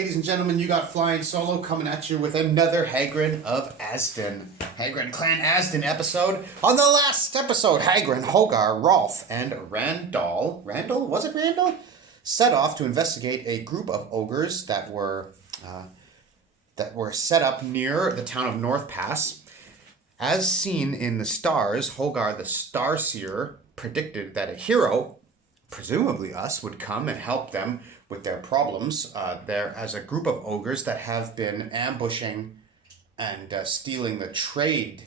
ladies and gentlemen, you got Flying Solo coming at you with another Hagren of Asden. Hagren Clan Asden episode. On the last episode, Hagren, Hogar, Rolf, and Randall, was it Randall? Set off to investigate a group of ogres that were set up near the town of North Pass. As seen in the stars, Hogar the Starseer predicted that a hero, presumably us, would come and help them with their problems. There as a group of ogres that have been ambushing and stealing the trade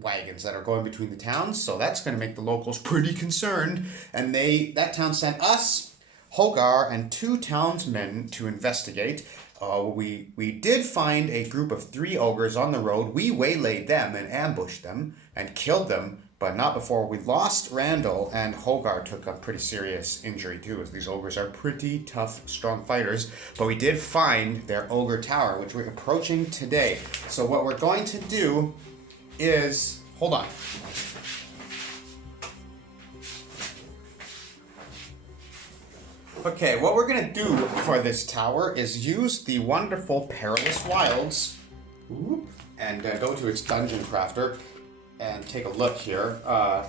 wagons that are going between the towns. So that's going to make the locals pretty concerned. And that town sent us, Hogar, and 2 townsmen to investigate. We did find a group of 3 ogres on the road. We waylaid them and ambushed them and killed them, but not before we lost Randall, and Hogar took a pretty serious injury too, as these ogres are pretty tough, strong fighters. But we did find their ogre tower, which we're approaching today. So what we're going to do is... Hold on. Okay, what we're going to do for this tower is use the wonderful Perilous Wilds and go to its dungeon crafter and take a look here. I'm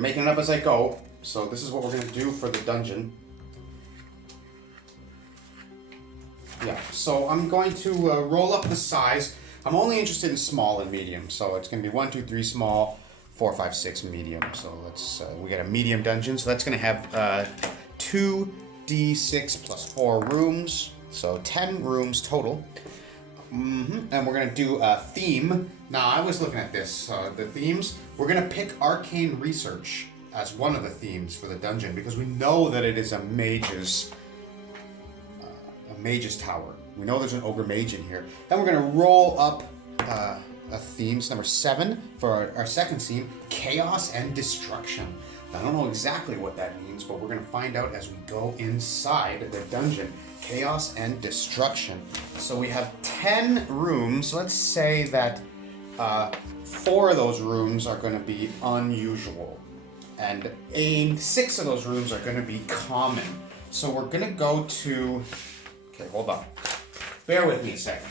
making it up as I go, so this is what we're going to do for the dungeon. Yeah, so I'm going to roll up the size. I'm only interested in small and medium, so it's going to be 1, 2, 3 small, 4, 5, 6 medium. So let's we got a medium dungeon, so that's going to have 2d6 plus 4 rooms, so 10 rooms total. And we're going to do a theme. Now, I was looking at this, the themes. We're going to pick Arcane Research as one of the themes for the dungeon, because we know that it is a mage's tower. We know there's an Ogre Mage in here. Then we're going to roll up a themes, number 7, for our second theme, Chaos and Destruction. I don't know exactly what that means, but we're going to find out as we go inside the dungeon. Chaos and Destruction. So we have 10 rooms. Let's say that 4 of those rooms are going to be unusual, and 6 of those rooms are going to be common. So we're going to go to... Okay, hold on. Bear with me a second.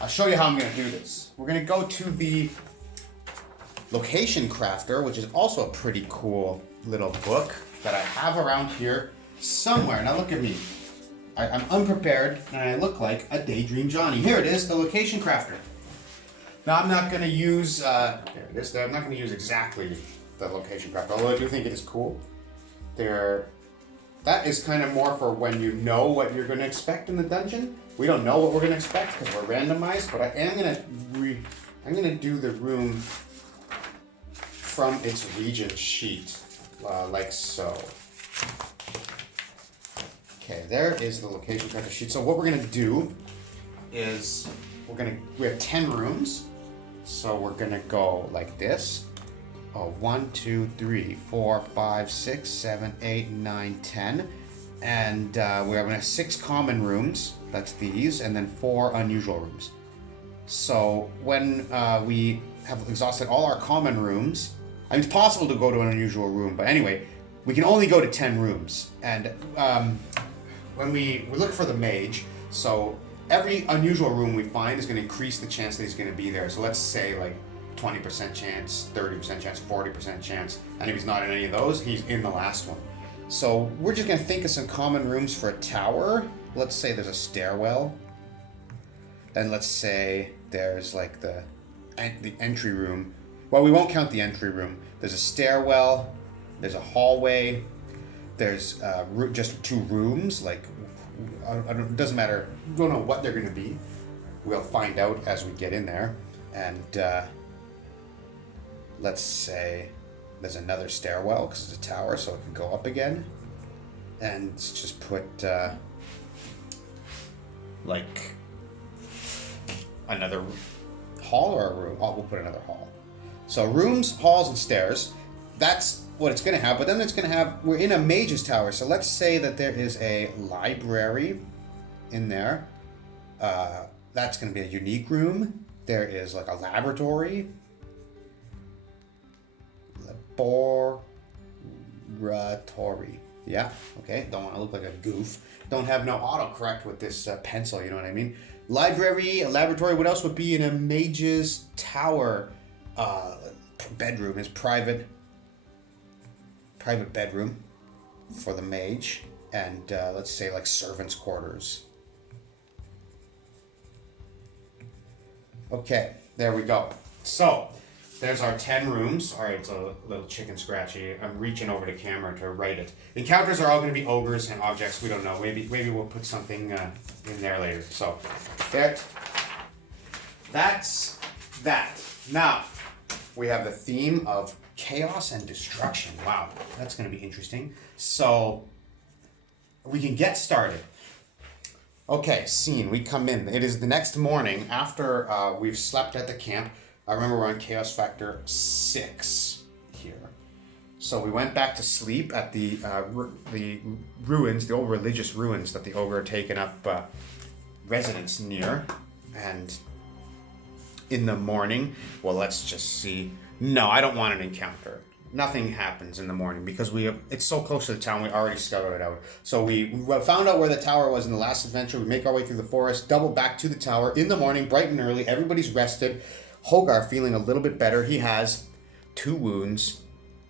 I'll show you how I'm going to do this. We're going to go to the Location Crafter, which is also a pretty cool little book that I have around here somewhere. Now look at me. I'm unprepared and I look like a Daydream Johnny. Here it is, the Location Crafter. Now I'm not going to use, there it is. I'm not going to use exactly the Location Crafter, although I do think it is cool. That is kind of more for when you know what you're going to expect in the dungeon. We don't know what we're going to expect because we're randomized, but I am going to do the room from its region sheet, like so. Okay, there is the Location Crafter sheet. So what we're going to do is we have 10 rooms, so we're going to go like this. 1, 2, 3, 4, 5, 6, 7, 8, 9, 10. And we're having 6 common rooms, that's these, and then 4 unusual rooms. So when we have exhausted all our common rooms, I mean, it's possible to go to an unusual room, but anyway, we can only go to 10 rooms. And when we look for the mage, so every unusual room we find is going to increase the chance that he's going to be there. So let's say like 20% chance, 30% chance, 40% chance, and if he's not in any of those, he's in the last one. So we're just going to think of some common rooms for a tower. Let's say there's a stairwell. And let's say there's like the entry room. Well, we won't count the entry room. There's a stairwell, there's a hallway, there's just 2 rooms. Like, it doesn't matter. We don't know what they're going to be. We'll find out as we get in there. And let's say there's another stairwell because it's a tower, so it can go up again. And just put like another hall or a room. Oh, we'll put another hall. So rooms, halls, and stairs. That's what it's going to have. But then it's going to have, we're in a mage's tower. So let's say that there is a library in there. That's going to be a unique room. There is like a laboratory. Laboratory. Yeah, okay. Don't want to look like a goof. Don't have no autocorrect with this pencil, you know what I mean? Library, a laboratory. What else would be in a mage's tower? Bedroom is private bedroom for the mage. And let's say like servants' quarters. Okay, there we go. So, there's our 10 rooms. All right, it's a little chicken scratchy. I'm reaching over the camera to write it. Encounters are all going to be ogres and objects. We don't know. Maybe we'll put something in there later. So, that's that. Now, we have the theme of chaos and destruction. Wow, that's going to be interesting. So, we can get started. Okay, scene. We come in. It is the next morning after we've slept at the camp. I remember we're on Chaos Factor 6 here. So we went back to sleep at the ruins, the old religious ruins that the ogre had taken up residence near. And in the morning, well, let's just see. No, I don't want an encounter. Nothing happens in the morning because it's so close to the town, we already scouted it out. So we found out where the tower was in the last adventure. We make our way through the forest, double back to the tower in the morning, bright and early. Everybody's rested. Hogar feeling a little bit better. He has 2 wounds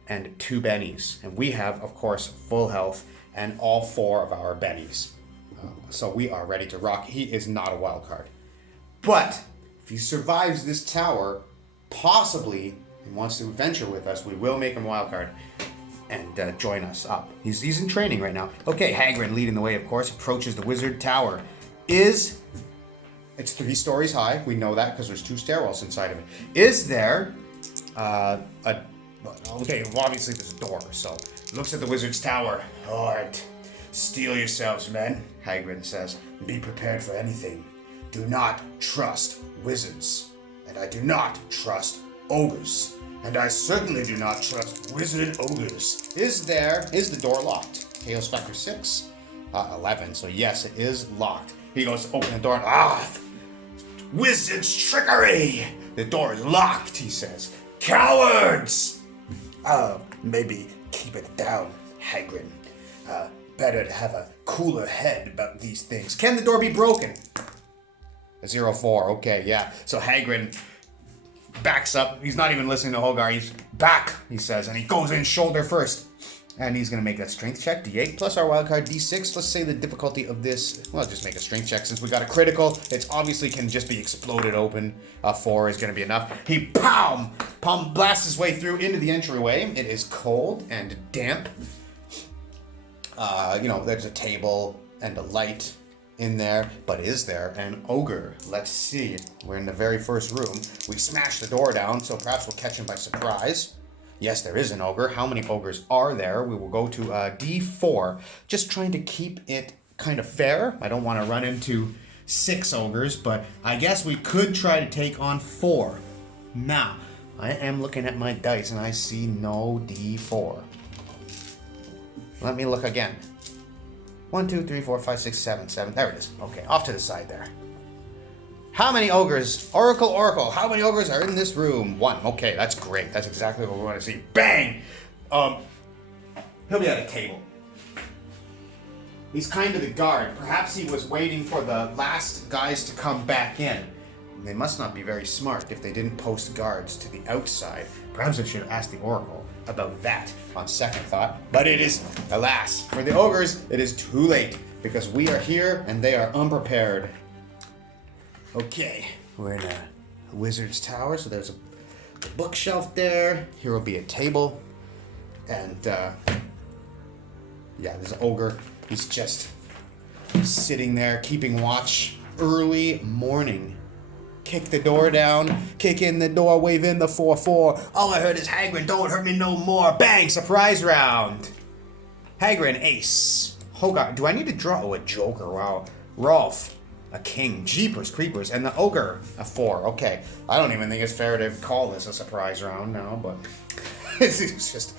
and 2 bennies. And we have, of course, full health and all 4 of our bennies. So we are ready to rock. He is not a wild card. But if he survives this tower, possibly and wants to adventure with us, we will make him a wild card and join us up. He's in training right now. Okay, Hagren leading the way, of course, approaches the wizard tower. It's 3 stories high. We know that because there's 2 stairwells inside of it. Is there okay, well, obviously there's a door, so looks at the wizard's tower. All right, steel yourselves, men, Hagren says. Be prepared for anything. Do not trust wizards, and I do not trust ogres. And I certainly do not trust wizard ogres. Is the door locked? Chaos Factor 6? 11, so yes, it is locked. He goes to open the door and, wizard's trickery! The door is locked, he says. Cowards! Maybe keep it down, Hagren. Better to have a cooler head about these things. Can the door be broken? 04, okay, yeah. So Hagren backs up. He's not even listening to Hogar. He's back, he says, and he goes in shoulder first. And he's going to make that strength check, D8 plus our wildcard, D6. Let's say the difficulty of this, well, just make a strength check since we got a critical. It's obviously can just be exploded open. 4 is going to be enough. He palm blasts his way through into the entryway. It is cold and damp. There's a table and a light in there, but is there an ogre? Let's see. We're in the very first room. We smashed the door down, so perhaps we'll catch him by surprise. Yes, there is an ogre. How many ogres are there? We will go to D4. Just trying to keep it kind of fair. I don't want to run into 6 ogres, but I guess we could try to take on 4. Now, I am looking at my dice and I see no D4. Let me look again. 1, 2, 3, 4, 5, 6, 7, 7. There it is. Okay, off to the side there. How many ogres? Oracle. How many ogres are in this room? 1. Okay, that's great. That's exactly what we want to see. Bang! He'll be at a table. He's kind of the guard. Perhaps he was waiting for the last guys to come back in. They must not be very smart if they didn't post guards to the outside. Perhaps I should ask the Oracle about that on second thought. But it is, alas, for the ogres, it is too late because we are here and they are unprepared. Okay, we're in a wizard's tower, so there's a bookshelf there. Here will be a table. And, there's an ogre. He's just sitting there, keeping watch. Early morning. Kick the door down, kick in the door, wave in the 4-4. All I heard is Hagren, don't hurt me no more. Bang, surprise round. Hagren, ace. Hogan, do I need to draw? Oh, a joker, wow. Rolf, a king. Jeepers creepers. And the ogre, a 4. Okay, I don't even think it's fair to call this a surprise round now, but it's just...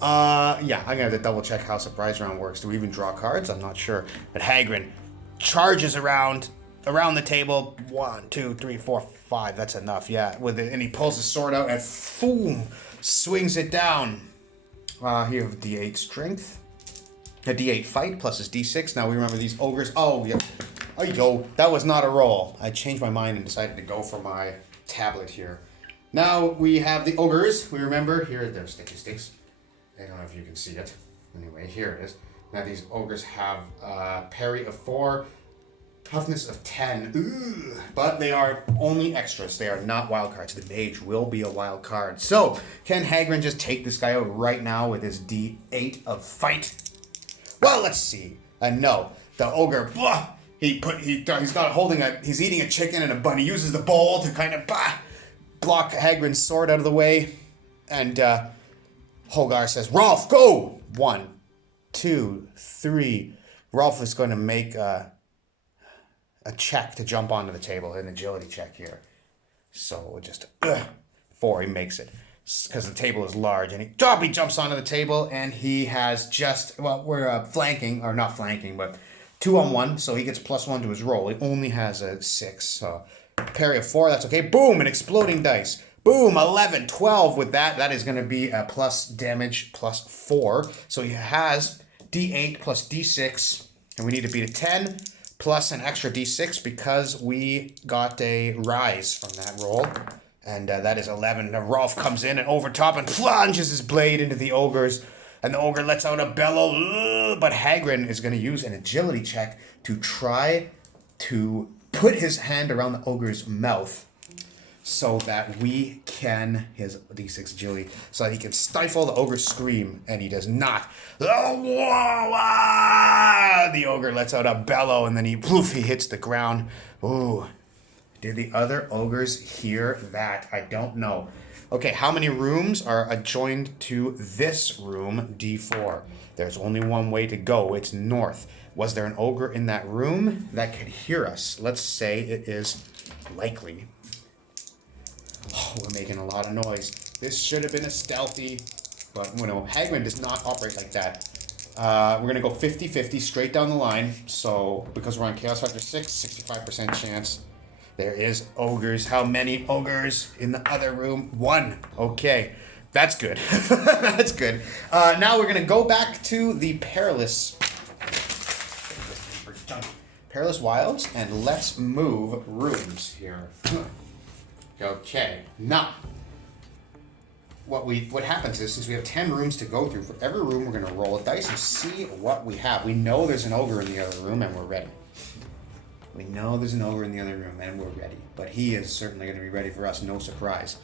I'm gonna have to double check how surprise round works. Do we even draw cards? I'm not sure. But Hagren charges around the table. 1, 2, 3, 4, 5. That's enough, yeah. And he pulls his sword out and boom, swings it down. Here, D8 strength. A D8 fight plus his D6. Now we remember these ogres. Oh, yeah. Oh, yo, that was not a roll. I changed my mind and decided to go for my tablet here. Now we have the ogres. We remember here, they're sticky sticks. I don't know if you can see it. Anyway, here it is. Now these ogres have parry of 4, toughness of 10. Ooh, but they are only extras. They are not wild cards. The mage will be a wild card. So, can Hagren just take this guy out right now with his D8 of fight? Well, let's see. No, the ogre, blah, he's eating a chicken and a bun. He uses the bowl to kind of block Hagren's sword out of the way. And Hogar says, Rolf, go! 1, 2, 3. Rolf is going to make a check to jump onto the table, an agility check here. So just 4, he makes it. Because the table is large, and he jumps onto the table, and he has just, well, we're flanking, or not flanking, but 2-on-1, so he gets +1 to his roll. He only has a 6, so parry of 4, that's okay. Boom, an exploding dice. Boom, 11, 12 with that. That is going to be a plus damage +4. So he has D8 plus D6, and we need to beat a 10 plus an extra D6 because we got a rise from that roll. And that is 11. Now Rolf comes in and over top and plunges his blade into the ogres. And the ogre lets out a bellow. But Hagren is going to use an agility check to try to put his hand around the ogre's mouth so that we can, his D6 agility, so that he can stifle the ogre's scream. And he does not. The ogre lets out a bellow and then he hits the ground. Ooh. Did the other ogres hear that? I don't know. Okay, how many rooms are adjoined to this room, D4? There's only one way to go. It's north. Was there an ogre in that room that could hear us? Let's say it is likely. Oh, we're making a lot of noise. This should have been a stealthy, but Hagren does not operate like that. We're going to go 50-50 straight down the line. So, because we're on Chaos Factor 6, 65% chance. There is ogres. How many ogres in the other room? 1. Okay. That's good. That's good. Now we're going to go back to the Perilous Wilds and let's move rooms here. Okay. Now, what happens is, since we have 10 rooms to go through, for every room we're going to roll a dice and see what we have. We know there's an ogre in the other room and we're ready. We know there's an ogre in the other room, and we're ready. But he is certainly going to be ready for us, no surprise.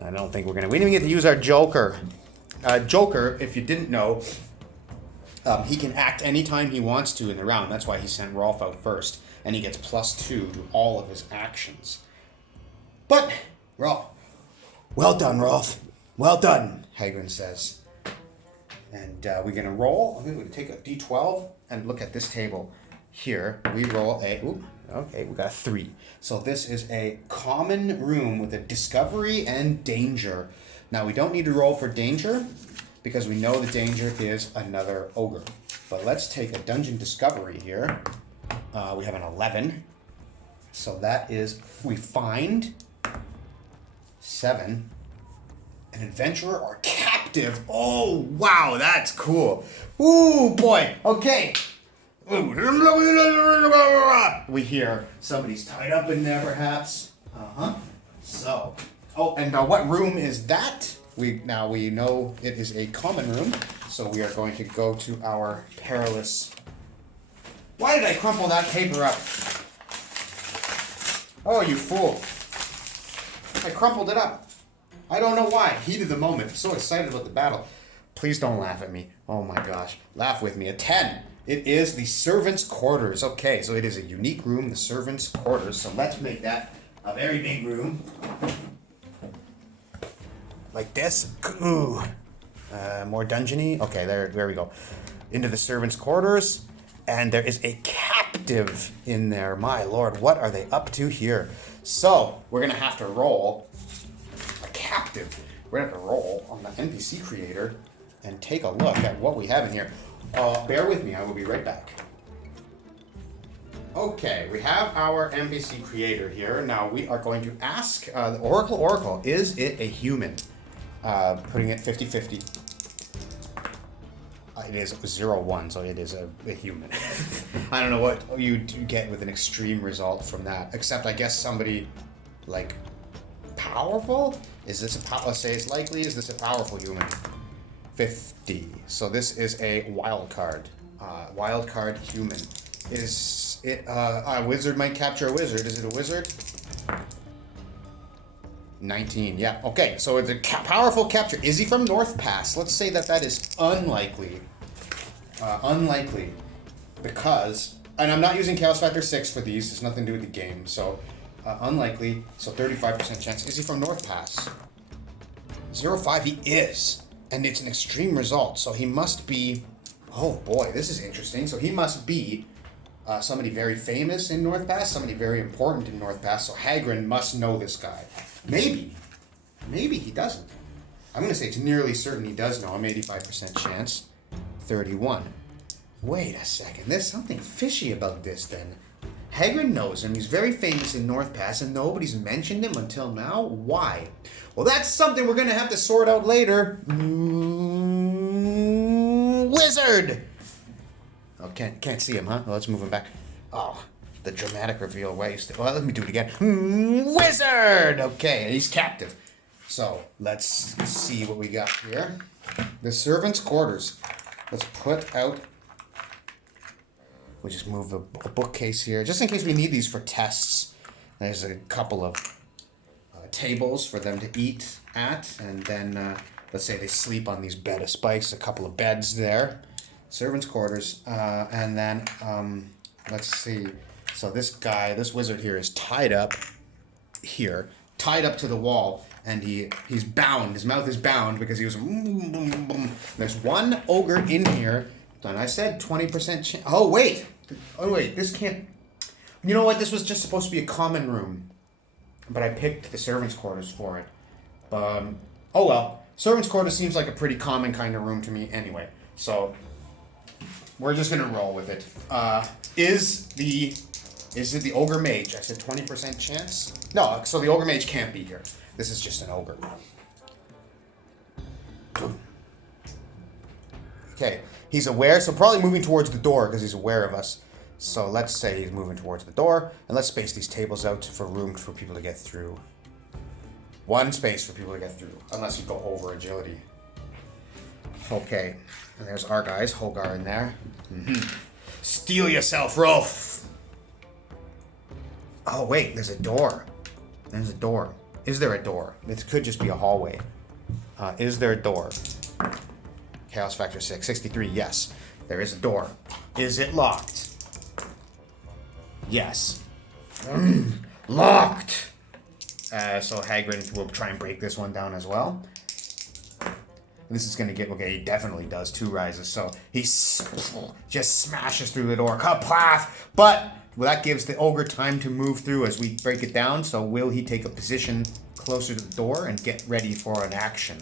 I don't think we didn't even get to use our Joker. Joker, if you didn't know, he can act anytime he wants to in the round. That's why he sent Rolf out first. And he gets +2 to all of his actions. But, Rolf, well done, Rolf. Well done, Hagren says. And we're going to roll. I'm going to take a D12 and look at this table. Here, we roll okay, we got a 3. So this is a common room with a discovery and danger. Now, we don't need to roll for danger because we know the danger is another ogre. But let's take a dungeon discovery here. We have an 11. So that is, we find 7. An adventurer or captive. Oh, wow, that's cool. Ooh, boy. Okay. We hear somebody's tied up in there, perhaps. So, and what room is that? We know it is a common room, so we are going to go to our Perilous. Why did I crumple that paper up? Oh, you fool! I crumpled it up. I don't know why. Heat of the moment. So excited about the battle. Please don't laugh at me. Oh my gosh. Laugh with me. A 10. It is the Servants' Quarters. Okay, so it is a unique room, the Servants' Quarters. So let's make that a very big room. Like this. Ooh. More dungeony. Okay, there we go. Into the Servants' Quarters. And there is a captive in there. My lord, what are they up to here? So, we're going to have to roll a captive. We're going to have to roll on the NPC creator and take a look at what we have in here. Bear with me, I will be right back. Okay, we have our NPC creator here. Now we are going to ask the Oracle, is it a human? Putting it 50-50. It is 0-1, so it is a human. I don't know what you get with an extreme result from that, except I guess somebody like powerful. Is this a let's say it's likely? Is this a powerful human? 50. So this is a wild card. Wild card human. Is it a wizard might capture a wizard? Is it a wizard? 19. Yeah. Okay. So it's a powerful capture. Is he from North Pass? Let's say that is unlikely. Unlikely, because, and I'm not using Chaos Factor 6 for these. It's nothing to do with the game. So unlikely. So 35% chance. Is he from North Pass? 0-5. He is, and it's an extreme result. So he must be. Oh boy, this is interesting. So he must be somebody very famous in North Pass, somebody very important in North Pass. So Hagren must know this guy. Maybe he doesn't. I'm going to say it's nearly certain he does know him. 85% chance. 31. Wait a second. There's something fishy about this then. Hagren knows him. He's very famous in North Pass, and nobody's mentioned him until now. Why? Well, that's something we're going to have to sort out later. Wizard! Oh, can't see him, huh? Well, let's move him back. Oh, the dramatic reveal. Well, let me do it again. Wizard! Okay, he's captive. So, let's see what we got here. The servants' quarters. Let's put out... We'll just move a bookcase here, just in case we need these for tests. There's a couple of tables for them to eat at, and then, let's say they sleep on these bed of spikes, a couple of beds there. Servants' quarters, and then, let's see. So this wizard here is tied up here, tied up to the wall, and he's bound. His mouth is bound because he was... There's one ogre in here, and I said 20% chance. Oh, wait, this can't... You know what? This was just supposed to be a common room, but I picked the servants' quarters for it. Oh, well. Servants' quarters seems like a pretty common kind of room to me anyway, so... We're just gonna roll with it. Is it the Ogre Mage? I said 20% chance? No, so the Ogre Mage can't be here. This is just an ogre. Okay, he's aware, so probably moving towards the door because he's aware of us. So let's say he's moving towards the door, and let's space these tables out for room for people to get through. One space for people to get through, unless you go over agility. Okay, and there's our guys, Hogan in there. Steal yourself, Rolf! Oh wait, there's a door. There's a door. Is there a door? This could just be a hallway. Is there a door? Chaos Factor 6, 63, yes. There is a door. Is it locked? Yes. Locked! So Hagren will try and break this one down as well. This is going to get... Okay, he definitely does 2 rises. So he just smashes through the door. Kaplaff! But well, that gives the ogre time to move through as we break it down. So will he take a position closer to the door and get ready for an action?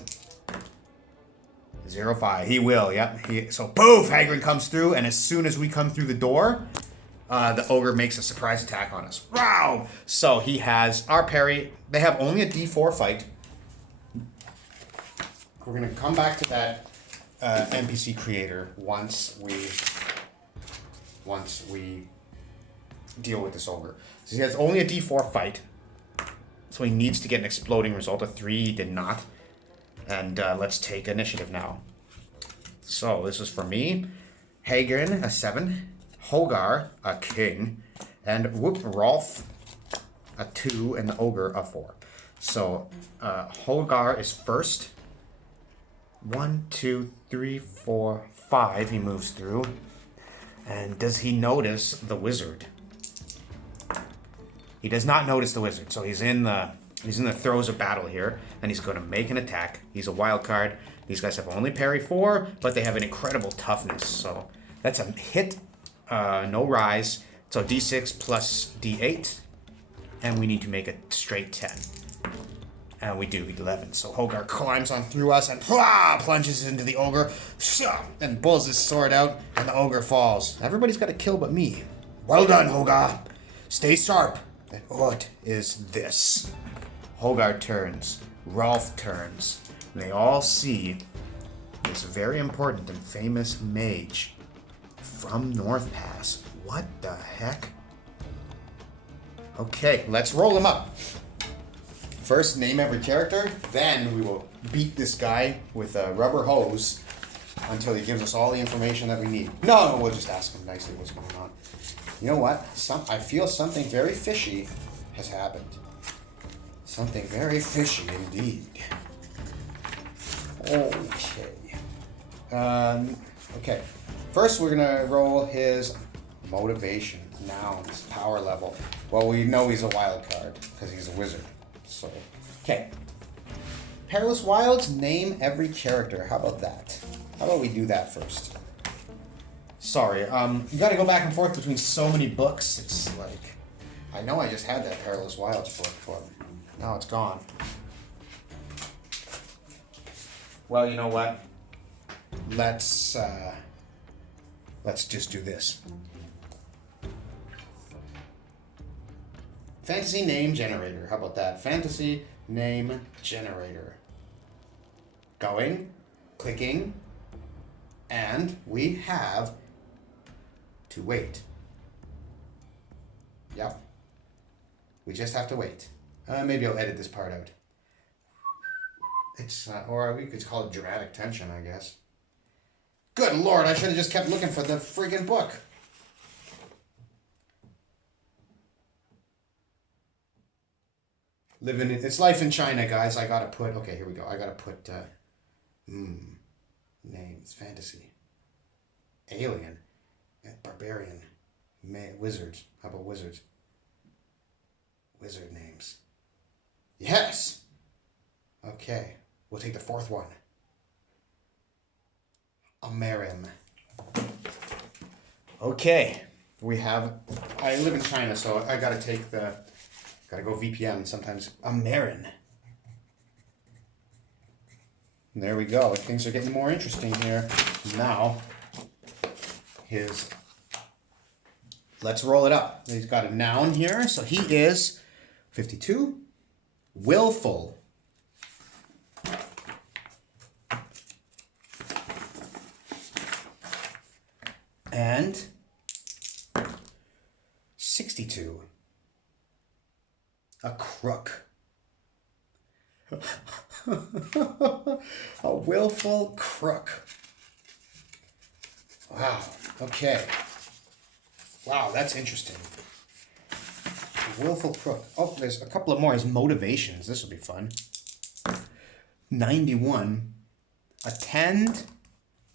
0-5. He will, yep. So poof! Hagren comes through, and as soon as we come through the door, the ogre makes a surprise attack on us. Wow! So he has our parry. They have only a D4 fight. We're going to come back to that NPC creator once we deal with this ogre. So he has only a D4 fight, so he needs to get an exploding result. A 3, he did not. And let's take initiative now. So this is for me. Hagren, a 7. Hogan, a king. And Rolf, a 2. And the ogre, a 4. So Hogan is first. 1, 2, 3, 4, 5. He moves through. And does he notice the wizard? He does not notice the wizard. So he's in the throes of battle here, and he's going to make an attack. He's a wild card. These guys have only parry 4, but they have an incredible toughness. So that's a hit, no rise. So D6 plus D8, and we need to make a straight 10. And we do 11. So Hogan climbs on through us and plunges into the ogre and pulls his sword out, and the ogre falls. Everybody's got a kill but me. Well done, Hogan. Stay sharp. And what is this? Hogan turns. Rolf turns. And they all see this is a very important and famous mage from North Pass. What the heck? Okay, let's roll him up. First, name every character, then we will beat this guy with a rubber hose until he gives us all the information that we need. No, we'll just ask him nicely what's going on. You know what? I feel something very fishy has happened. Something very fishy indeed. Okay. Okay. First, we're gonna roll his motivation. Now, his power level. Well, we know he's a wild card because he's a wizard. So, okay. Perilous Wilds, name every character. How about that? How about we do that first? Sorry, you gotta go back and forth between so many books. It's like, I know I just had that Perilous Wilds book, but now it's gone. Well, you know what? Let's just do this. Fantasy name generator. How about that? Fantasy name generator. Going, clicking, and we have to wait. Yep. We just have to wait. Maybe I'll edit this part out. It's, or we could call it dramatic tension, I guess. Good Lord, I should have just kept looking for the friggin' book. It's life in China, guys. I gotta put, okay, here we go. I gotta put, names, fantasy, alien, barbarian, wizards. How about wizards? Wizard names. Yes! Okay, we'll take the fourth one. Amerim. Okay, I live in China, so I gotta go VPN sometimes. Amerin. There we go. Things are getting more interesting here. Now, let's roll it up. He's got a noun here, so he is 52. Willful. And 62. A crook. A willful crook. Wow. Okay. Wow, that's interesting. A willful crook. Oh, there's a couple of more. His motivations. This will be fun. 91. Attend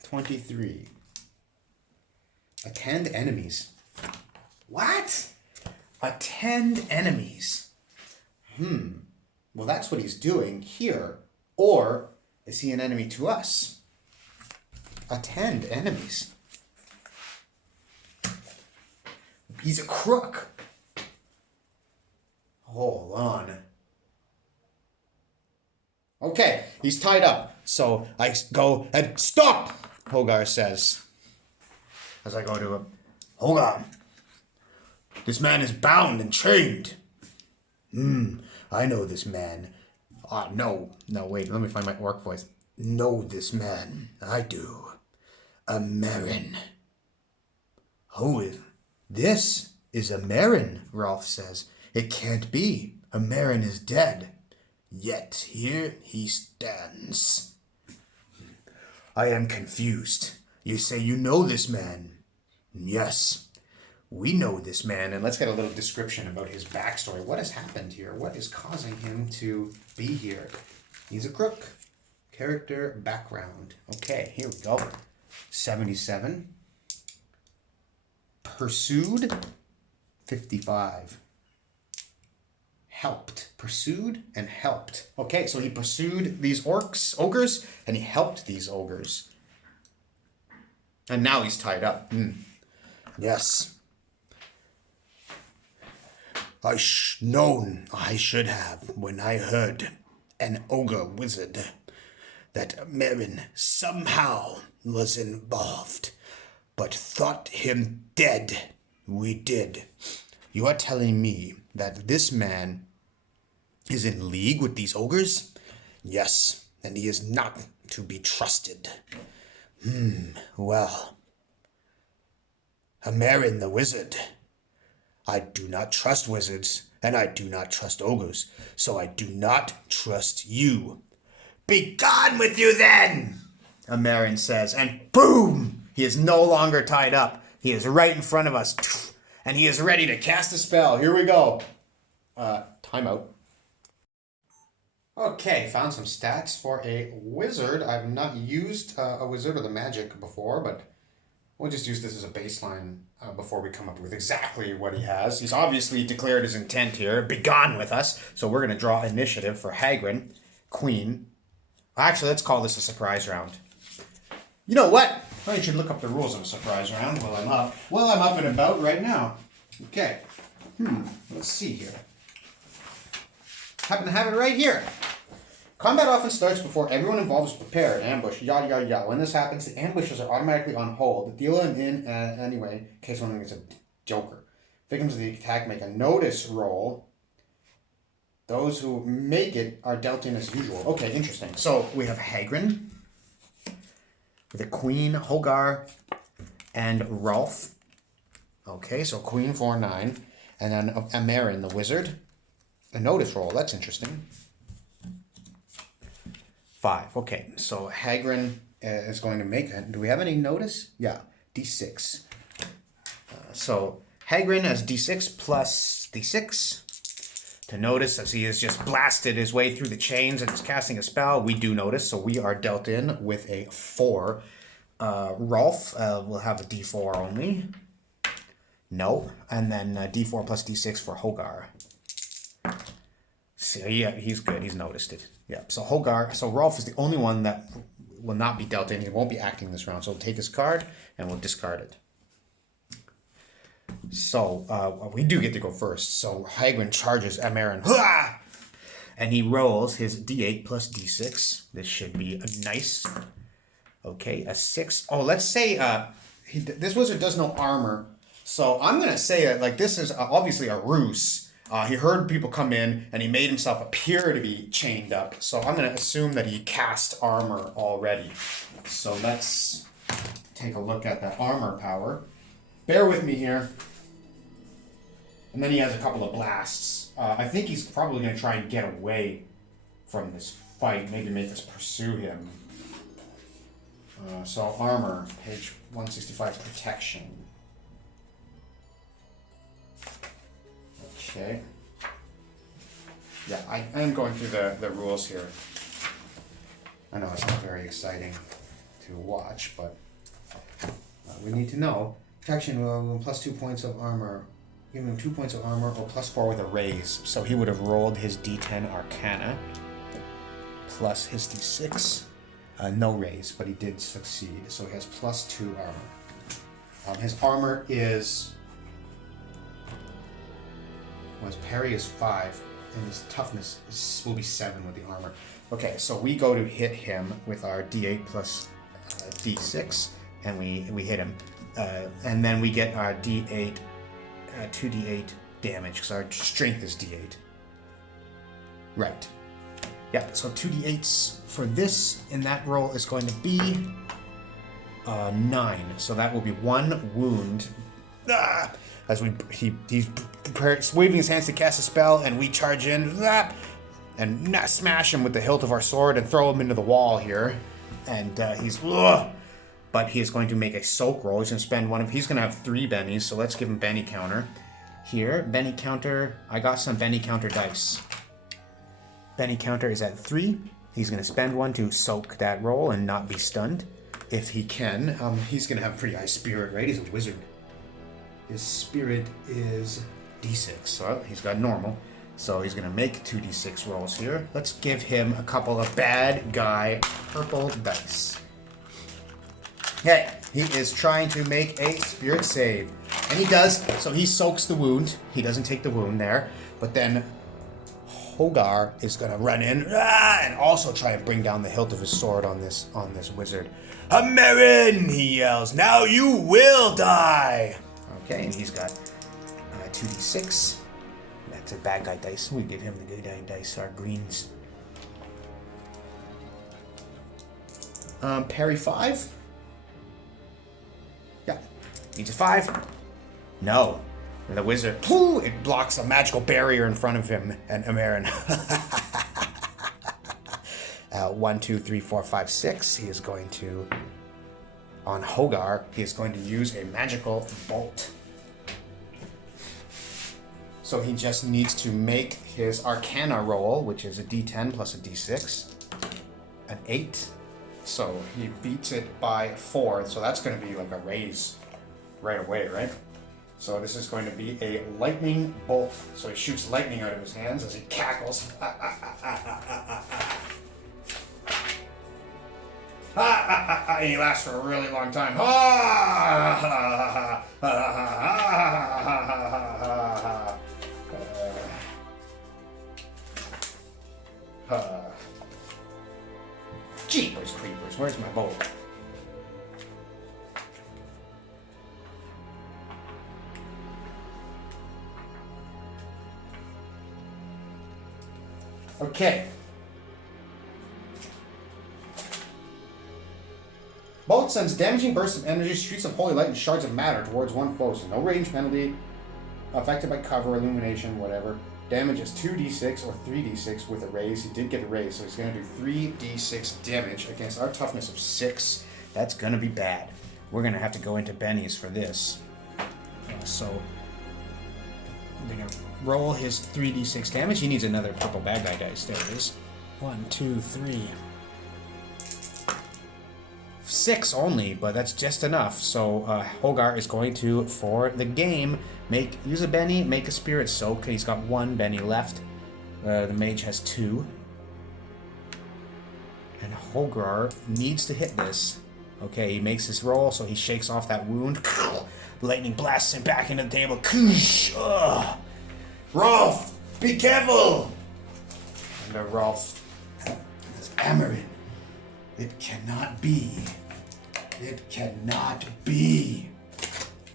23. Attend enemies. What? Attend enemies. Well, that's what he's doing here. Or is he an enemy to us? Attend enemies. He's a crook. Hold on. Okay, he's tied up. So I go and stop, Hogar says. As I go to him. Hogan, this man is bound and chained. I know this man. No, wait, let me find my orc voice. Know this man. I do. A Marin. Who is... This is a Marin, Rolf says. It can't be. A Marin is dead. Yet here he stands. I am confused. You say you know this man. Yes, we know this man. And let's get a little description about his backstory. What has happened here? What is causing him to be here? He's a crook. Character background. Okay, here we go. 77. Pursued. 55. Helped. Pursued and helped. Okay, so he pursued these ogres, and he helped these ogres. And now he's tied up. Yes. I should have when I heard an ogre wizard that Marin somehow was involved, but thought him dead. We did. You are telling me that this man is in league with these ogres? Yes, and he is not to be trusted. Well, Hagren the wizard. I do not trust wizards, and I do not trust ogres, so I do not trust you. Be gone with you then, Hagren says, and boom! He is no longer tied up. He is right in front of us, and he is ready to cast a spell. Here we go. Timeout. Okay, found some stats for a wizard. I've not used a wizard of the magic before, but we'll just use this as a baseline before we come up with exactly what he has. He's obviously declared his intent here, be gone with us. So we're going to draw initiative for Hagren, Queen. Actually, let's call this a surprise round. You know what? I should look up the rules of a surprise round while I'm up. Well, I'm up and about right now. Okay. Let's see here. Happen to have it right here. Combat often starts before everyone involved is prepared. Ambush, yada yada yada. When this happens, the ambushes are automatically on hold. Deal them in anyway, in case one of them gets a joker. Victims of the attack make a notice roll. Those who make it are dealt in as usual. Okay, interesting. So we have Hagren, the Queen, Hogar, and Rolf. Okay, so Queen 4-9. And then Hagren, the wizard. A notice roll, that's interesting. 5. Okay, so Hagren is going to make it. Do we have any notice? Yeah, D6. So Hagren has D6 plus D6 to notice, as he has just blasted his way through the chains and is casting a spell. We do notice, so we are dealt in with a 4. Rolf will have a D4 only. No, and then D4 plus D6 for Hogar. So yeah, he's good. He's noticed it. Yeah. So Hogar. So Rolf is the only one that will not be dealt in. He won't be acting this round. So we'll take his card and we'll discard it. So we do get to go first. So Hagren charges Hagren, and he rolls his D8 plus D6. This should be nice. Okay, a 6. Oh, let's say this wizard does no armor. So I'm gonna say like this is obviously a ruse. He heard people come in, and he made himself appear to be chained up. So I'm going to assume that he cast armor already. So let's take a look at that armor power. Bear with me here. And then he has a couple of blasts. I think he's probably going to try and get away from this fight. Maybe make us pursue him. So armor, page 165, protection. Okay. Yeah, I am going through the rules here. I know it's not very exciting to watch, but we need to know. Protection, plus 2 points of armor. Give him 2 points of armor or plus 4 with a raise. So he would have rolled his D10 Arcana plus his D6. No raise, but he did succeed. So he has plus 2 armor. His armor is... his parry is 5, and his toughness will be 7 with the armor. Okay, so we go to hit him with our D8 plus D6, and we hit him. And then we get our D8, 2D8 damage, because our strength is D8. Right. Yeah, so 2D8s for this in that roll is going to be 9. So that will be 1 wound. As he's waving his hands to cast a spell, and we charge in and smash him with the hilt of our sword and throw him into the wall here. And but he is going to make a soak roll. He's going to spend he's going to have 3 bennies, so let's give him benny counter. Here, benny counter, I got some benny counter dice. Benny counter is at 3. He's going to spend 1 to soak that roll and not be stunned. If he can, he's going to have pretty high spirit, right? He's a wizard. His spirit is D6, so he's got normal. So he's going to make 2D6 rolls here. Let's give him a couple of bad guy purple dice. Okay, he is trying to make a spirit save. And he does, so he soaks the wound. He doesn't take the wound there. But then Hogar is going to run in and also try and bring down the hilt of his sword on this wizard. Hagren, he yells, now you will die. Okay, and he's got 2D6. That's a bad guy dice. We give him the good guy dice, our greens. Parry 5. Needs a 5. No. And the wizard, it blocks a magical barrier in front of him, and Amarin. 1, 2, 3, 4, 5, 6. He is going to, on Hogar, he is going to use a magical bolt. So he just needs to make his Arcana roll, which is a D10 plus a D6, an 8. So he beats it by 4. So that's going to be like a raise right away, right? So this is going to be a lightning bolt. So he shoots lightning out of his hands as he cackles. And he lasts for a really long time. Jeepers creepers, where's my bowl? Okay. Bolt sends damaging bursts of energy, streaks of holy light, and shards of matter towards one foe, so no range penalty, affected by cover, illumination, whatever. Damage is 2d6 or 3d6 with a raise. He did get a raise, so he's going to do 3d6 damage against our toughness of 6. That's going to be bad. We're going to have to go into Benny's for this. So I'm going to roll his 3d6 damage. He needs another purple bad guy dice. There it is. 1, 2, 3. 6 only, but that's just enough. So Hogar is going to, for the game, use a Benny, make a Spirit Soak. He's got 1 Benny left. The mage has 2. And Hogar needs to hit this. Okay, he makes his roll, so he shakes off that wound. Lightning blasts him back into the table. Rolf, be careful! And Rolf, Amarin, it cannot be. It cannot be.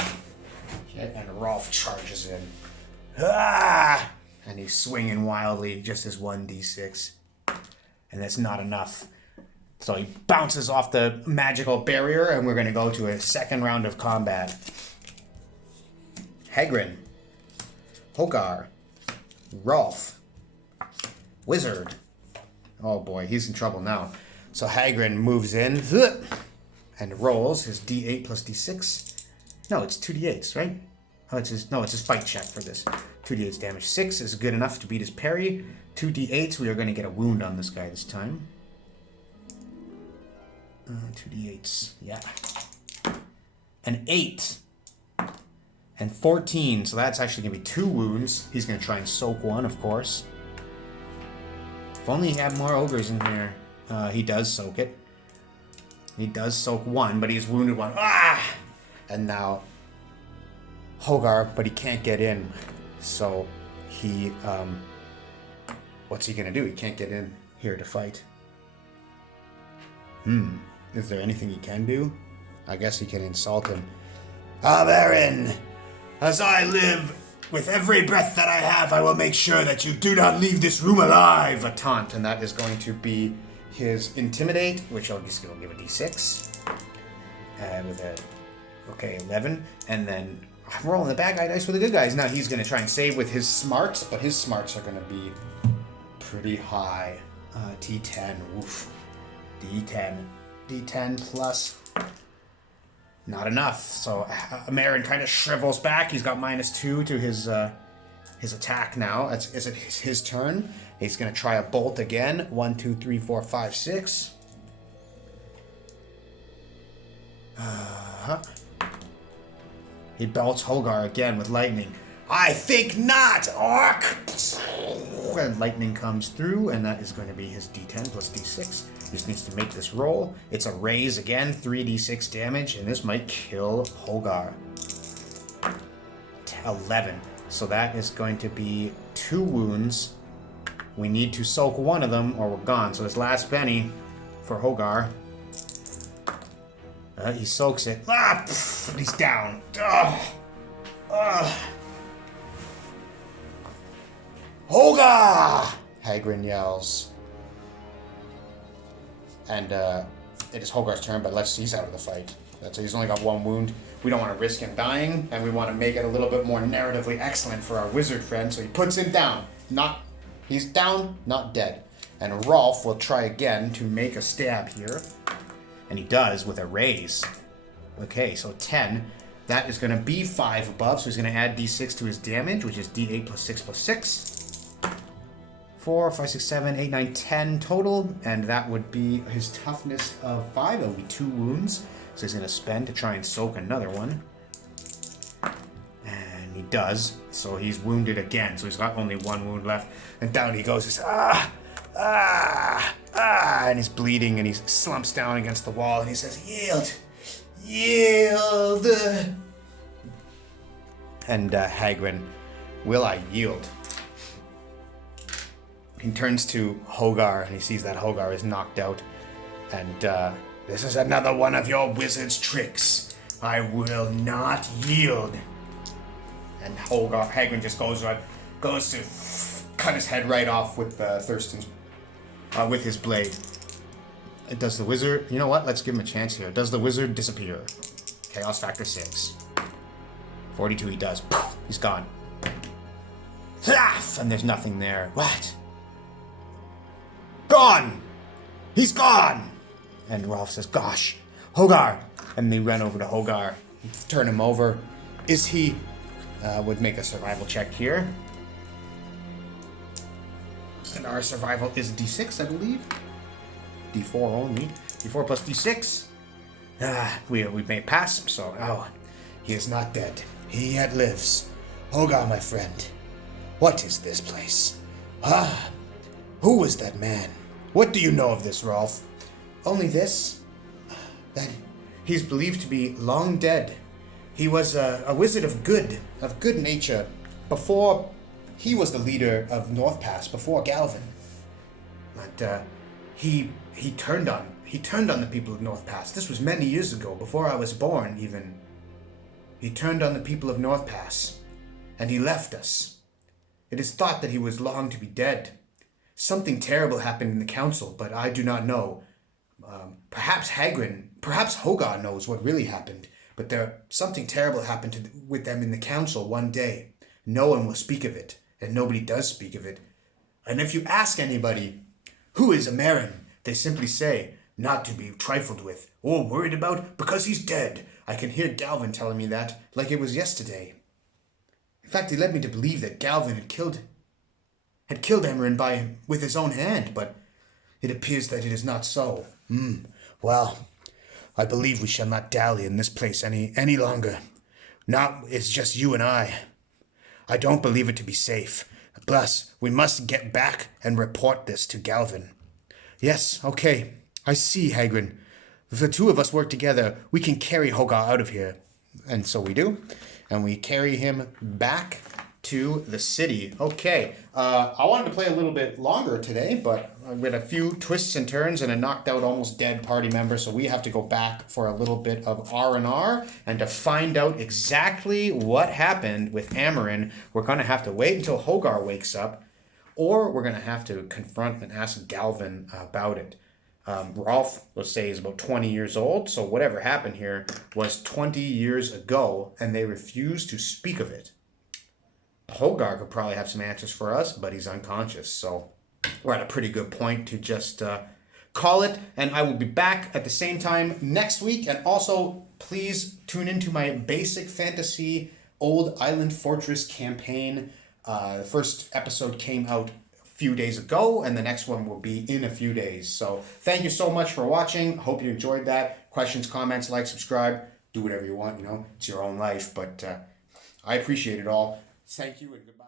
Okay, and Rolf charges in. Ah! And he's swinging wildly, just as 1d6. And that's not enough. So he bounces off the magical barrier, and we're going to go to a second round of combat. Hagren, Hogar, Rolf, Wizard. Oh boy, he's in trouble now. So Hagren moves in and rolls his d8 plus d6. No, it's 2d8s, right? Oh, it's his fight check for this. 2d8s damage. 6 is good enough to beat his parry. 2d8s, we are going to get a wound on this guy this time. 2d8s, yeah. An 8 and 14, so that's actually going to be 2 wounds. He's going to try and soak 1, of course. If only he had more ogres in here. He does soak it. He does soak 1, but he's wounded 1. Ah! And now Hogar, but he can't get in. So he, what's he going to do? He can't get in here to fight. Is there anything he can do? I guess he can insult him. Amarin, as I live, with every breath that I have, I will make sure that you do not leave this room alive. A taunt, and that is going to be his Intimidate, which I'll just give a d6. With a, 11. And then I'm rolling the bad guy dice for the good guys. Now he's going to try and save with his smarts, but his smarts are going to be pretty high. T10, woof. D10. D10 plus. Not enough. So Amarin kind of shrivels back. He's got -2 to his attack now. Is it his turn? He's going to try a bolt again. 1, 2, 3, 4, 5, 6. He belts Hogar again with lightning. I think not, orc! And lightning comes through, and that is going to be his d10 plus d6. He just needs to make this roll. It's a raise again, 3d6 damage, and this might kill Hogar. 11. So that is going to be 2 wounds. We need to soak 1 of them, or we're gone. So this last Benny for Hogar. He soaks it. He's down. Hogar! Hagren yells. And it is Hogar's turn, but he's out of the fight. So he's only got 1 wound. We don't want to risk him dying, and we want to make it a little bit more narratively excellent for our wizard friend. So he puts him down. He's down, not dead. And Rolf will try again to make a stab here. And he does with a raise. Okay, so 10. That is going to be 5 above, so he's going to add d6 to his damage, which is d8 plus 6 plus 6. 4, 5, 6, 7, 8, 9, 10 total, and that would be his toughness of 5. It'll be 2 wounds, so he's going to spend to try and soak another one. And he does, so he's wounded again, so he's got only 1 wound left. And down he goes, he's, and he's bleeding, and he slumps down against the wall, and he says, yield! Yield! And Hagren, will I yield? He turns to Hogar, and he sees that Hogar is knocked out. And this is another one of your wizard's tricks. I will not yield. And Hagren just goes to cut his head right off with Thurston's, with his blade. Does the wizard, you know what? Let's give him a chance here. Does the wizard disappear? Chaos factor 6. 42 he does. He's gone. And there's nothing there. What? Gone! He's gone! And Rolf says, gosh, Hogar! And they run over to Hogar, turn him over. Is he, would make a survival check here. And our survival is d6, I believe. d4 only. d4 plus d6. We may pass, so, he is not dead. He yet lives. Hogar, my friend, what is this place? Who was that man? What do you know of this, Rolf? Only this, that he's believed to be long dead. He was a wizard of good nature, before he was the leader of North Pass, before Galvin. But he turned on the people of North Pass. This was many years ago, before I was born even. He turned on the people of North Pass, and he left us. It is thought that he was long to be dead. Something terrible happened in the council, but I do not know. Perhaps Hogan knows what really happened, but something terrible happened with them in the council one day. No one will speak of it, and nobody does speak of it. And if you ask anybody, who is Amarin, they simply say, not to be trifled with, or worried about, because he's dead. I can hear Galvin telling me that, like it was yesterday. In fact, he led me to believe that Galvin had killed Amarin with his own hand, but it appears that it is not so. Well, I believe we shall not dally in this place any longer. Now it's just you and I. I don't believe it to be safe. Plus, we must get back and report this to Galvin. Yes, okay. I see, Hagren. If the two of us work together, we can carry Hogar out of here. And so we do. And we carry him back to the city. Okay. I wanted to play a little bit longer today, but with a few twists and turns and a knocked out, almost dead party member, so we have to go back for a little bit of R&R. And to find out exactly what happened with Amarin, we're going to have to wait until Hogar wakes up, or we're going to have to confront and ask Galvin about it. Rolf, let's say, is about 20 years old, so whatever happened here was 20 years ago, and they refused to speak of it. Hogar could probably have some answers for us, but he's unconscious, so we're at a pretty good point to just call it, and I will be back at the same time next week, and also please tune into my basic fantasy Old Island Fortress campaign. The first episode came out few days ago, and the next one will be in a few days. So thank you so much for watching. Hope you enjoyed that. Questions, comments, like, subscribe, do whatever you want, it's your own life, but I appreciate it all. Thank you and goodbye.